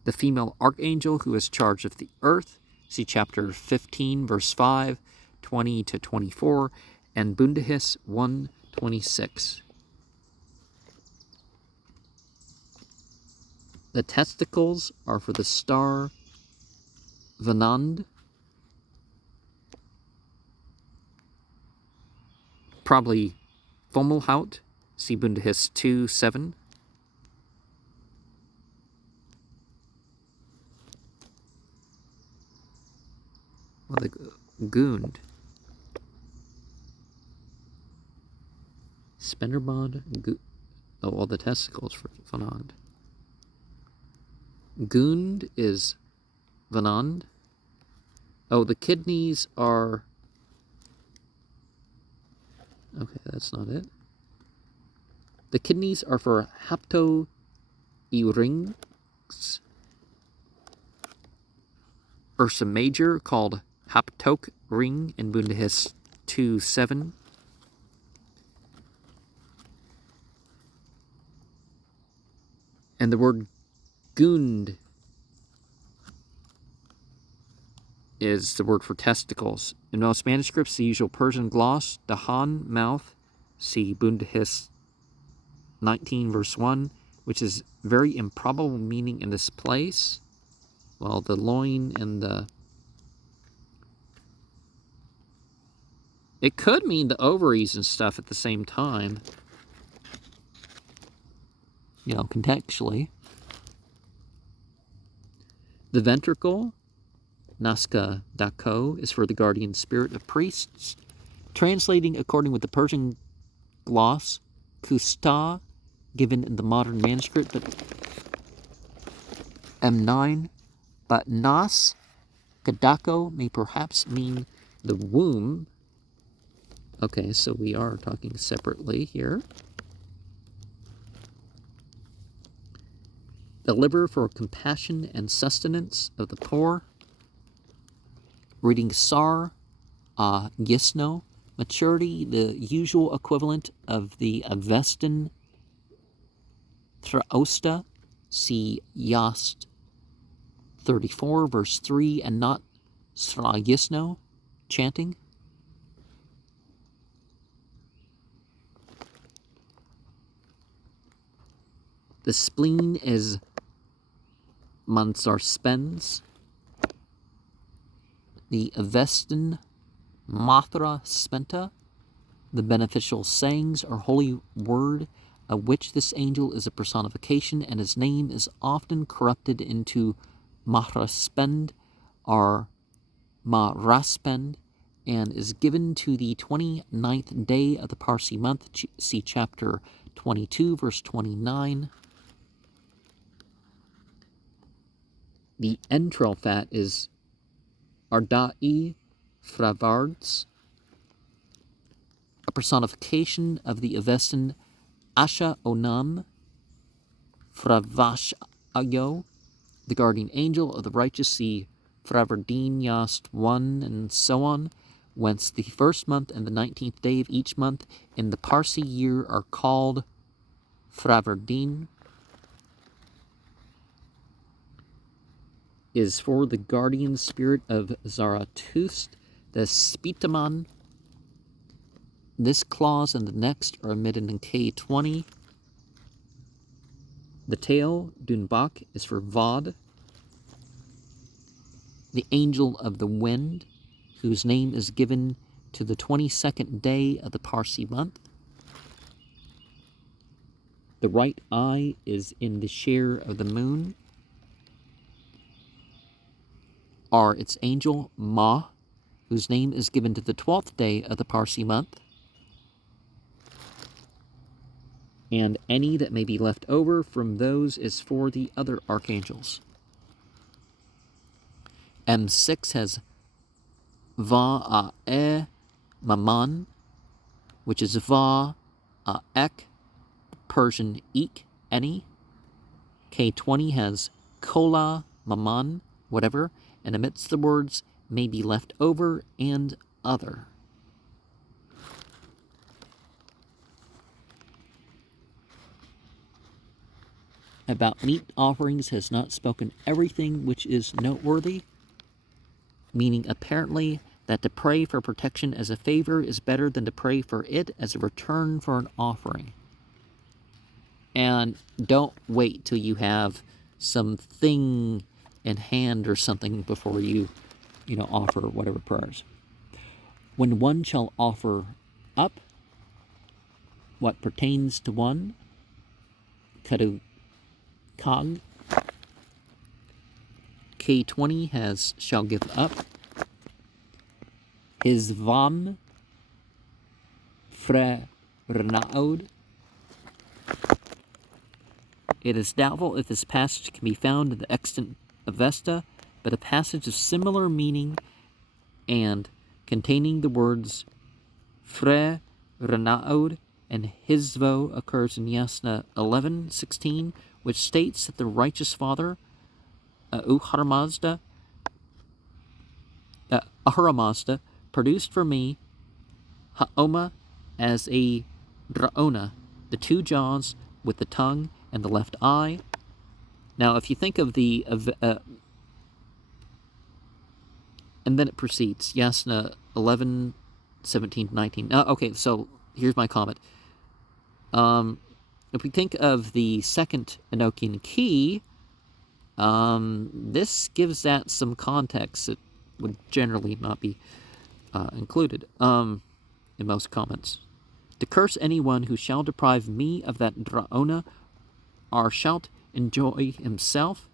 the female archangel who is charged of the earth. See chapter 15, verse 5, 20 to 24, and Bundhis 1:26. The testicles are for the star Vanand, probably Fomalhaut. See Bundhis 2:7. Well, the Gund. Spenderbond. Oh, well, the testicles for Vanand. Gund is Vanand. Oh, the kidneys are... Okay, that's not it. The kidneys are for Hapto Eurings. Ursa Major, called Haptok Ring in Bundhis 2:7. And the word Gund is the word for testicles. In most manuscripts, the usual Persian gloss, Dahan, mouth, see Bundhis 19, verse 1, which is very improbable meaning in this place. Well, the loin and the... It could mean the ovaries and stuff at the same time. You know, contextually. The ventricle, Naska Dako, is for the guardian spirit of priests. Translating according with the Persian gloss, Kusta, given in the modern manuscript, but M9, but Nas Kadako may perhaps mean the womb. Okay, so we are talking separately here. The liver for compassion and sustenance of the poor. Reading Sar Gisno, maturity, the usual equivalent of the Avestan Thraosta, see Yast 34, verse 3, and not Sragisno, chanting. The spleen is Mansar Spens. The Avestan Mathra Spenta, the beneficial sayings or holy word of which this angel is a personification, and his name is often corrupted into Mahraspend or Mahraspend, and is given to the 29th day of the Parsi month. See chapter 22, verse 29. The entrail fat is Ardai Fravards, a personification of the Avestan Asha Onam Fravashayo, the guardian angel of the righteous, see Fravardin Yast 1, and so on, whence the first month and the 19th day of each month in the Parsi year are called Fravardin, is for the guardian spirit of Zarathustra, the Spitaman. This clause and the next are omitted in K20. The tail, Dunbach, is for Vod. The angel of the wind, whose name is given to the 22nd day of the Parsi month. The right eye is in the share of the moon. Are its angel Ma, whose name is given to the 12th day of the Parsi month. And any that may be left over from those is for the other archangels. M6 has Va-a-e Maman, which is Va-a-ek, Persian Ik, any. K20 has Kola Maman, whatever, and omits the words may be left over and other. About meat offerings has not spoken everything which is noteworthy, meaning apparently that to pray for protection as a favor is better than to pray for it as a return for an offering. And don't wait till you have something in hand or something before you offer whatever prayers. When one shall offer up what pertains to one, Kadu Kag. K20 has shall give up. His Vam Fre Renaud. It is doubtful if this passage can be found in the extant Avesta, but a passage of similar meaning and containing the words Fre Renaud and Hizvo occurs in Yasna 11:16, which states that the righteous father, Ahuramazda, produced for me Haoma as a Draona, the two jaws with the tongue and the left eye. Now, if you think of the... and then it proceeds, Yasna 11:17-19. Okay, so here's my comment. If we think of the second Enochian key, this gives that some context that would generally not be included in most comments. To curse anyone who shall deprive me of that draona, or shalt enjoy himself,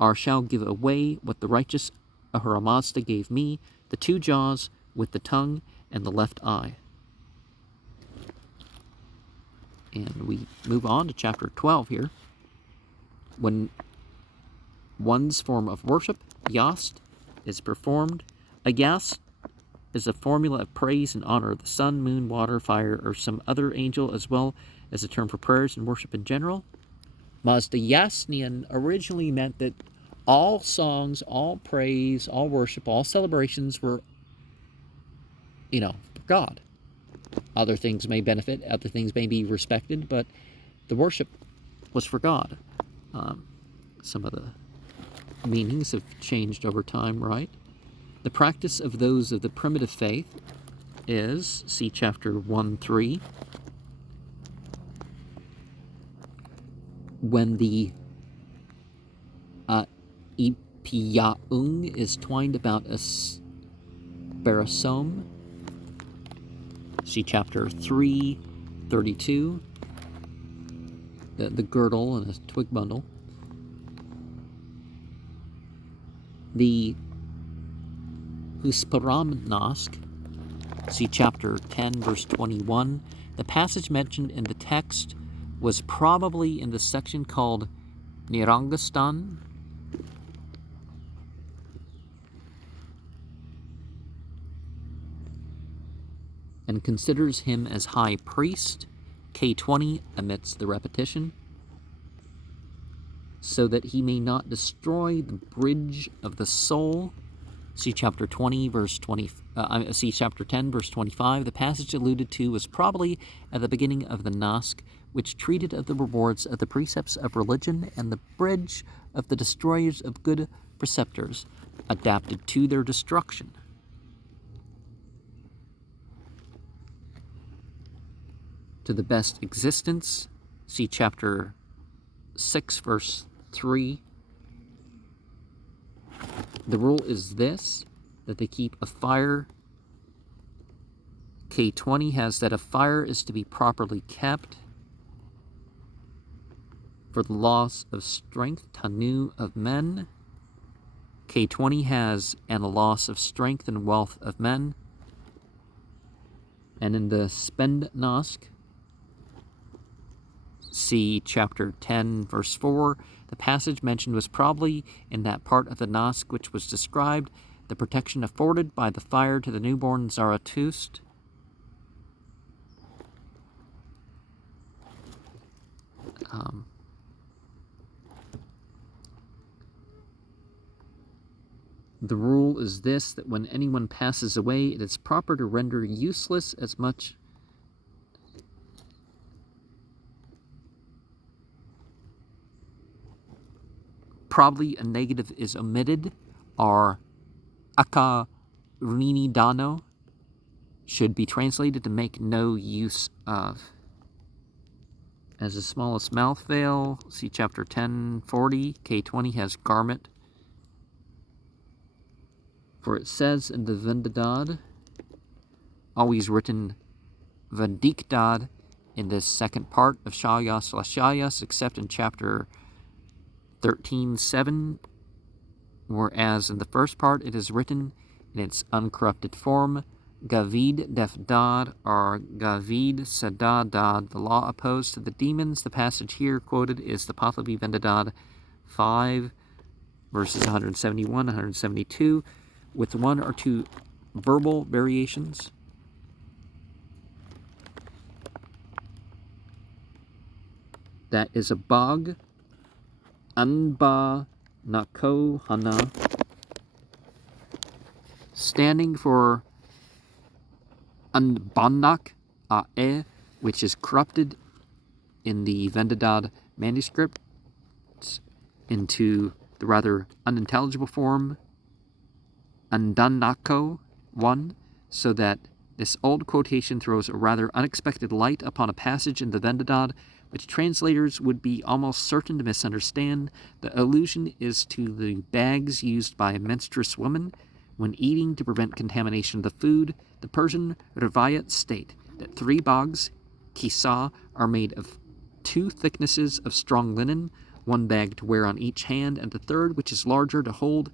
or shall give away what the righteous Ahura Mazda gave me, the two jaws with the tongue and the left eye. And we move on to chapter 12 here. When one's form of worship, yast, is performed, a yast is a formula of praise and honor of the sun, moon, water, fire, or some other angel, as well as a term for prayers and worship in general. Mazdayasnian originally meant that all songs, all praise, all worship, all celebrations were, for God. Other things may benefit, other things may be respected, but the worship was for God. Some of the meanings have changed over time, right? The practice of those of the primitive faith is, see chapter 1:3, when the Ipiyaung is twined about a sparasome. See chapter 3:32, the girdle and a twig bundle. The Husparamnask, see chapter 10, verse 21. The passage mentioned in the text was probably in the section called Nirangastan. And considers him as high priest. K20 omits the repetition, so that he may not destroy the bridge of the soul. See chapter 20, verse 20. See chapter 10, verse 25. The passage alluded to was probably at the beginning of the Nask, which treated of the rewards of the precepts of religion and the bridge of the destroyers of good preceptors, adapted to their destruction. To the best existence, see chapter 6, verse 3. The rule is this, that they keep a fire. K20 has that a fire is to be properly kept for the loss of strength, tanu of men. K20 has and a loss of strength and wealth of men. And in the Spend Nask, see chapter 10, verse 4. The passage mentioned was probably in that part of the Nask which was described, the protection afforded by the fire to the newborn Zarathustra. The rule is this, that when anyone passes away, it is proper to render useless as much probably a negative is omitted, or akarini dano should be translated to make no use of. As the smallest mouth veil, see chapter 10:40. K20 has garment. For it says in the Vendadad, always written Vendikdad in this second part of Shayast La Shayast, except in chapter 13:7, whereas in the first part it is written in its uncorrupted form, Gavid Defdad, or Gavid Sadadad, the law opposed to the demons. The passage here quoted is the Pahlavi Vendadad 5, verses 171, 172, with one or two verbal variations. That is a bog, Anba Nako Hana, standing for Anbanak Ae, which is corrupted in the Vendadad manuscript into the rather unintelligible form Andanako 1, so that this old quotation throws a rather unexpected light upon a passage in the Vendadad which translators would be almost certain to misunderstand. The allusion is to the bags used by a menstruous woman when eating to prevent contamination of the food. The Persian Rivayat state that 3 bags, kisah, are made of 2 thicknesses of strong linen, 1 bag to wear on each hand, and the third, which is larger, to hold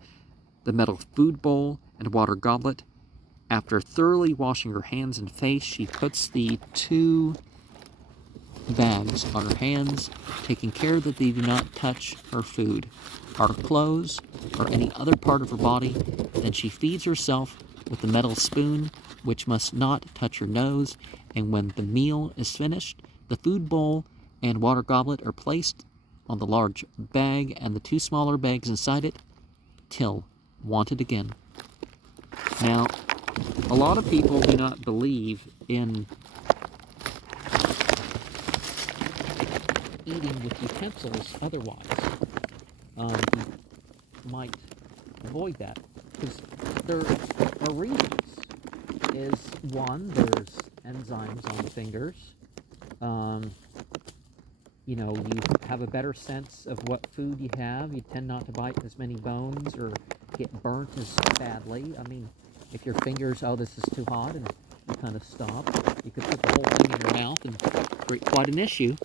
the metal food bowl and water goblet. After thoroughly washing her hands and face, she puts the 2 bags on her hands, taking care that they do not touch her food, her clothes, or any other part of her body. Then she feeds herself with the metal spoon, which must not touch her nose, and when the meal is finished, the food bowl and water goblet are placed on the large bag and the 2 smaller bags inside it, till wanted again. Now, a lot of people do not believe in eating with utensils otherwise. You might avoid that, because there are reasons. Is one, there's enzymes on the fingers. You know, you have a better sense of what food you have. You tend not to bite as many bones or get burnt as badly. I mean, if your fingers, oh, this is too hot, and you kind of stop, you could put the whole thing in your mouth and create quite an issue.